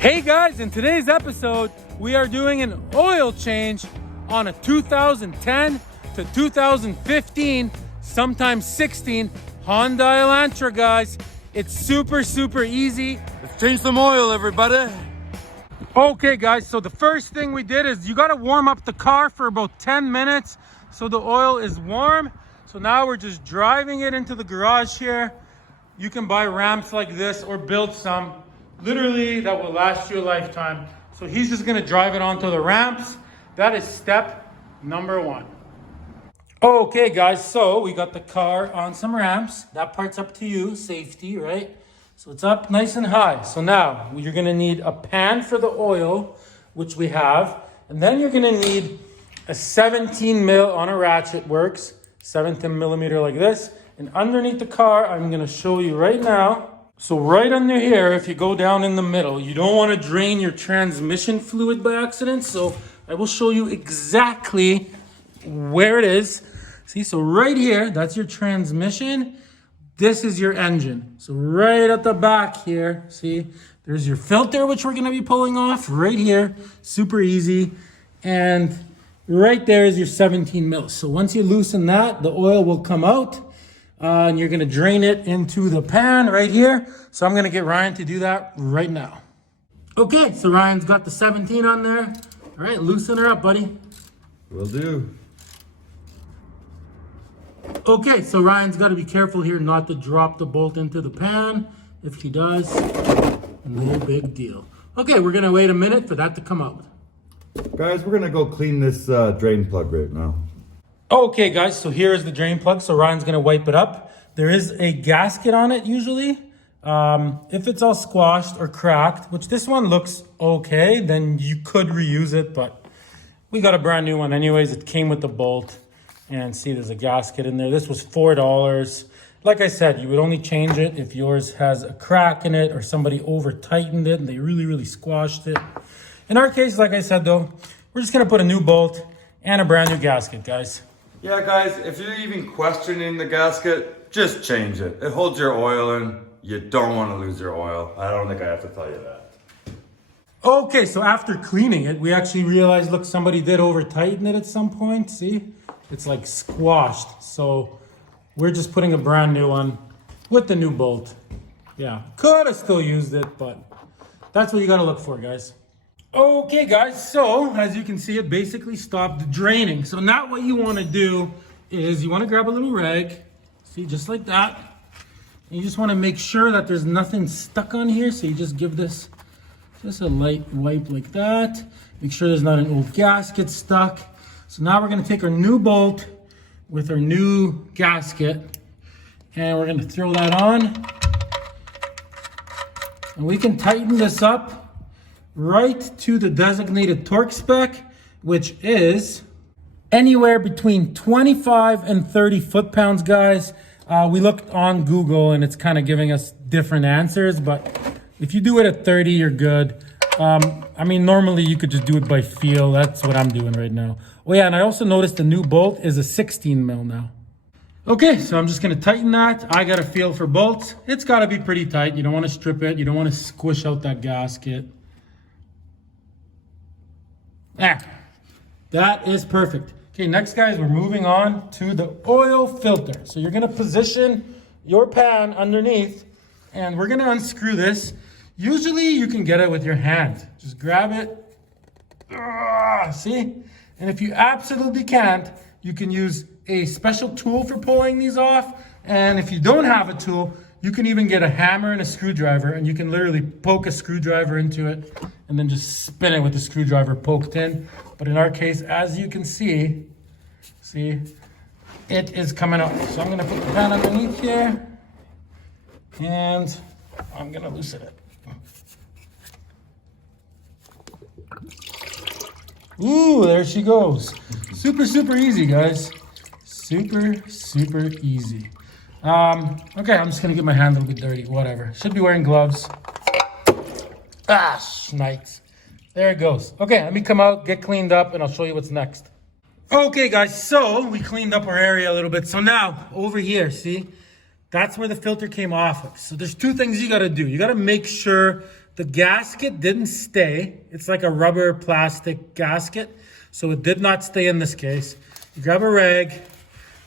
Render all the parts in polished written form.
Hey guys, in today's episode, we are doing an oil change on a 2010 to 2015, sometimes 16 Hyundai Elantra, guys. It's super easy. Let's change some oil, everybody. Okay guys, so the first thing we did is you gotta warm up the car for about 10 minutes so the oil is warm. So now we're just driving it into the garage here. You can buy ramps like this or build some. Literally, that will last you a lifetime. So he's just gonna drive it onto the ramps. That is step number one. Okay guys, so we got the car on some ramps. That part's up to you, safety, right? So it's up nice and high. So now you're gonna need a pan for the oil, which we have. And then you're gonna need a 17 mil on a ratchet, works, 17 millimeter like this. And underneath the car, I'm gonna show you right now. So right under here, if you go down in the middle, you don't want to drain your transmission fluid by accident. So I will show you exactly where it is. See, so right here, that's your transmission. This is your engine. So right at the back here, see, there's your filter, which we're going to be pulling off right here. Super easy. And right there is your 17 mils. So once you loosen that, the oil will come out. And you're gonna drain it into the pan right here. So I'm gonna get Ryan to do that right now. Okay, so Ryan's got the 17 on there. All right, loosen her up, buddy. Will do. Okay, so Ryan's gotta be careful here not to drop the bolt into the pan. If he does, no big deal. Okay, we're gonna wait a minute for that to come out. Guys, we're gonna go clean this drain plug right now. Okay guys, so here's the drain plug. So Ryan's gonna wipe it up. There is a gasket on it usually. If it's all squashed or cracked, which this one looks okay, then you could reuse it, but we got a brand new one anyways. It came with the bolt, and see there's a gasket in there. This was $4. Like I said, you would only change it if yours has a crack in it or somebody over tightened it and they really squashed it. In our case, like I said though, we're just gonna put a new bolt and a brand new gasket, guys. Yeah, guys, if you're even questioning the gasket, just change it. It holds your oil in. You don't want to lose your oil. I don't think I have to tell you that. Okay, so after cleaning it, we actually realized, look, somebody did over tighten it at some point. See, it's like squashed. So we're just putting a brand new one with the new bolt. Yeah, could have still used it, but that's what you got to look for, guys. Okay guys, so as you can see, it basically stopped draining. So now what you want to do is you want to grab a little rag, see, just like that. And you just want to make sure that there's nothing stuck on here. So you just give this just a light wipe like that. Make sure there's not an old gasket stuck. So now we're going to take our new bolt with our new gasket and we're going to throw that on. And we can tighten this up right to the designated torque spec, which is anywhere between 25 and 30 foot-pounds, guys. We looked on Google and it's kind of giving us different answers, but if you do it at 30, you're good. I mean, normally you could just do it by feel. That's what I'm doing right now. Oh yeah, and I also noticed the new bolt is a 16 mil now. Okay, so I'm just gonna tighten that. I got a feel for bolts. It's gotta be pretty tight. You don't wanna strip it. You don't wanna squish out that gasket. That is perfect. Okay, next guys, we're moving on to the oil filter. So you're gonna position your pan underneath and we're gonna unscrew this. Usually you can get it with your hand. Just grab it, see? And if you absolutely can't, you can use a special tool for pulling these off. And if you don't have a tool, you can even get a hammer and a screwdriver and you can literally poke a screwdriver into it and then just spin it with the screwdriver poked in. But in our case, as you can see, it is coming up. So I'm gonna put the pan underneath here and I'm gonna loosen it. Ooh, there she goes. Super easy, guys. Super easy. Okay, I'm just gonna get my hand a little bit dirty, whatever. Should be wearing gloves. Snipes. There it goes. Okay, let me come out, get cleaned up, and I'll show you what's next. Okay, guys, so we cleaned up our area a little bit. So now, over here, see? That's where the filter came off of. So there's two things you gotta do. You gotta make sure the gasket didn't stay. It's like a rubber plastic gasket. So it did not stay in this case. You grab a rag.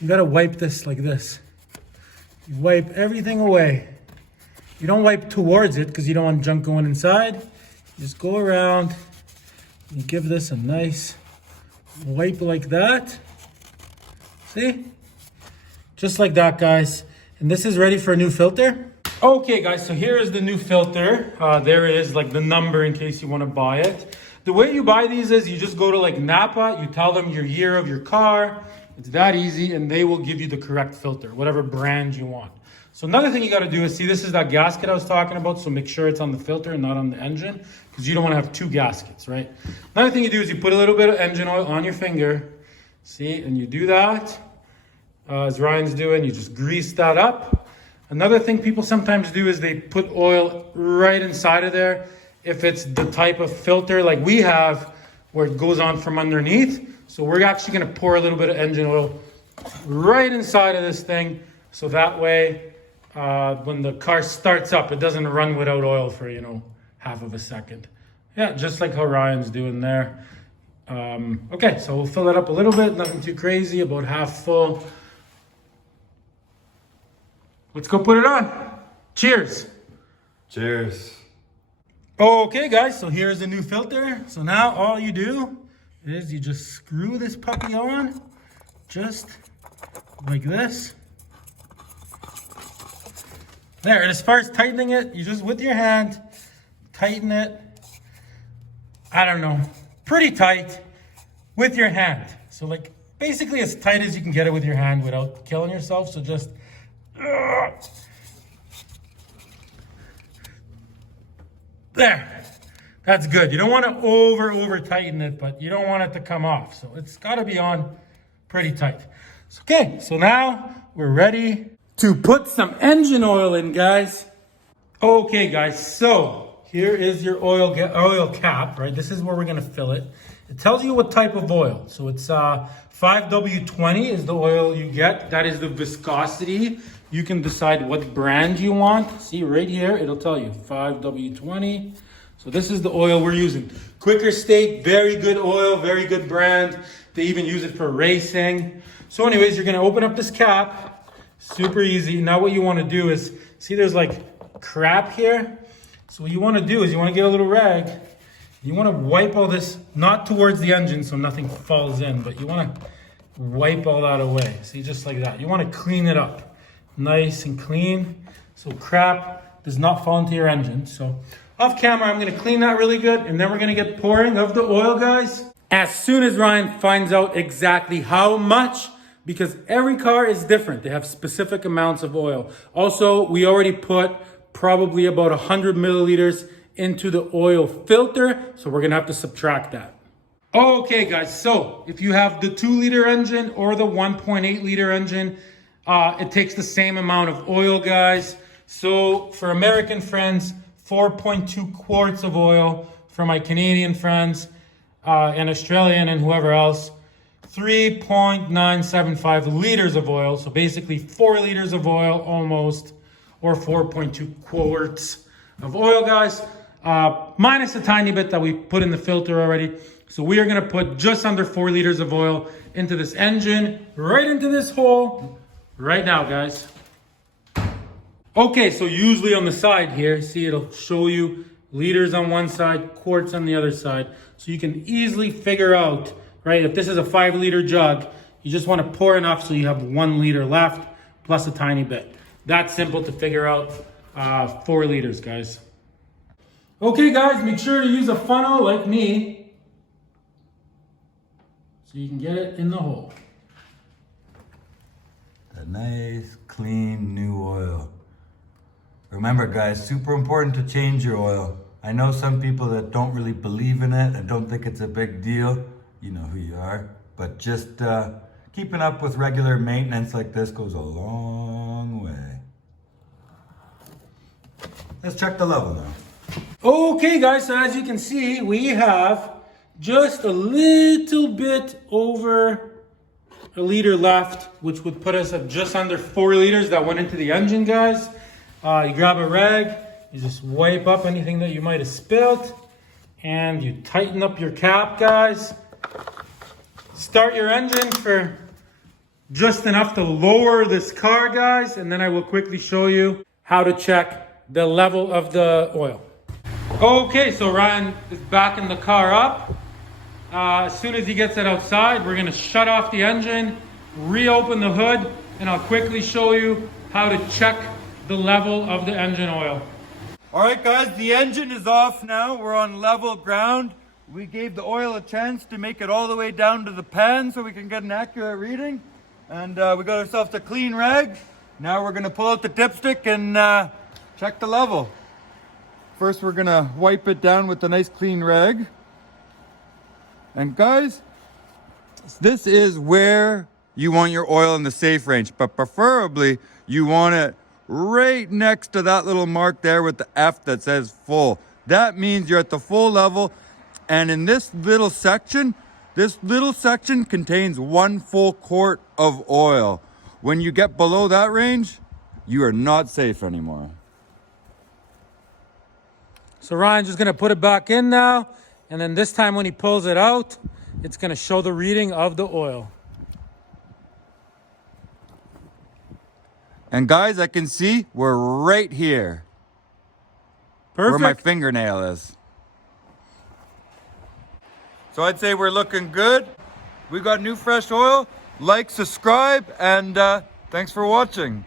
You gotta wipe this like this. You wipe everything away. You don't wipe towards it because you don't want junk going inside. You just go around. You give this a nice wipe like that. See? Just like that, guys. And this is ready for a new filter. Okay, guys, so here is the new filter. There it is, like the number in case you want to buy it. The way you buy these is you just go to like Napa, you tell them your year of your car. It's that easy, and they will give you the correct filter, whatever brand you want. So another thing you got to do is, see, this is that gasket I was talking about, so make sure it's on the filter and not on the engine, because you don't want to have two gaskets, right? Another thing you do is you put a little bit of engine oil on your finger, see, and you do that. As Ryan's doing, you just grease that up. Another thing people sometimes do is they put oil right inside of there. If it's the type of filter like we have, where it goes on from underneath. So we're actually going to pour a little bit of engine oil right inside of this thing. So that way, when the car starts up, it doesn't run without oil for, half of a second. Yeah, just like how Ryan's doing there. Okay, so we'll fill that up a little bit, nothing too crazy, about half full. Let's go put it on. Cheers. Cheers. Okay, guys, so here's the new filter. So now all you do is you just screw this puppy on, just like this. There, and as far as tightening it, you just, with your hand, tighten it. I don't know, pretty tight with your hand. So like, basically as tight as you can get it with your hand without killing yourself. So just, there. That's good. You don't want to over tighten it, but you don't want it to come off. So it's got to be on pretty tight. Okay, so now we're ready to put some engine oil in, guys. Okay, guys, so here is your oil cap, right? This is where we're going to fill it. It tells you what type of oil. So it's 5W20 is the oil you get. That is the viscosity. You can decide what brand you want. See right here, it'll tell you 5W20. So this is the oil we're using. Quicker State, very good oil, very good brand. They even use it for racing. So anyways, you're gonna open up this cap. Super easy. Now what you wanna do is, see there's like crap here? So what you wanna do is you wanna get a little rag. You wanna wipe all this, not towards the engine so nothing falls in, but you wanna wipe all that away. See, just like that. You wanna clean it up. Nice and clean. So crap does not fall into your engine. So off camera, I'm gonna clean that really good, and then we're gonna get pouring of the oil, guys. As soon as Ryan finds out exactly how much, because every car is different. They have specific amounts of oil. Also, we already put probably about 100 milliliters into the oil filter, so we're gonna have to subtract that. Okay, guys, so if you have the 2-liter engine or the 1.8-liter engine, it takes the same amount of oil, guys. So for American friends, 4.2 quarts of oil. For my Canadian friends and Australian and whoever else, 3.975 liters of oil. So basically 4 liters of oil almost, or 4.2 quarts of oil, guys. Minus a tiny bit that we put in the filter already. So we are gonna put just under 4 liters of oil into this engine, right into this hole, right now, guys. Okay, so usually on the side here, see it'll show you liters on one side, quarts on the other side. So you can easily figure out, right, if this is a 5-liter jug, you just want to pour enough so you have 1 liter left, plus a tiny bit. That's simple to figure out. 4 liters, guys. Okay, guys, make sure to use a funnel like me, so you can get it in the hole. A nice, clean, new oil. Remember, guys, super important to change your oil. I know some people that don't really believe in it and don't think it's a big deal. You know who you are. But just keeping up with regular maintenance like this goes a long way. Let's check the level now. Okay, guys, so as you can see, we have just a little bit over a liter left, which would put us at just under 4 liters that went into the engine, guys. You grab a rag, You just wipe up anything that you might have spilled, and you tighten up your cap, guys. Start your engine for just enough to lower this car, guys, and then I will quickly show you how to check the level of the oil. Okay, so Ryan is backing the car up. As soon as he gets it outside, we're gonna shut off the engine, reopen the hood, and I'll quickly show you how to check the level of the engine oil. All right, guys, the engine is off now. We're on level ground. We gave the oil a chance to make it all the way down to the pan so we can get an accurate reading. And we got ourselves a clean rag. Now we're gonna pull out the dipstick and check the level. First, we're gonna wipe it down with a nice clean rag. And guys, this is where you want your oil in the safe range, but preferably you want it right next to that little mark there with the F that says full. That means you're at the full level. And in this little section contains 1 full quart of oil. When you get below that range, you are not safe anymore. So Ryan's just gonna put it back in now, and then this time when he pulls it out, it's gonna show the reading of the oil. And guys, I can see we're right here. Perfect. Where my fingernail is. So I'd say we're looking good. We got new fresh oil. Like, subscribe, and thanks for watching.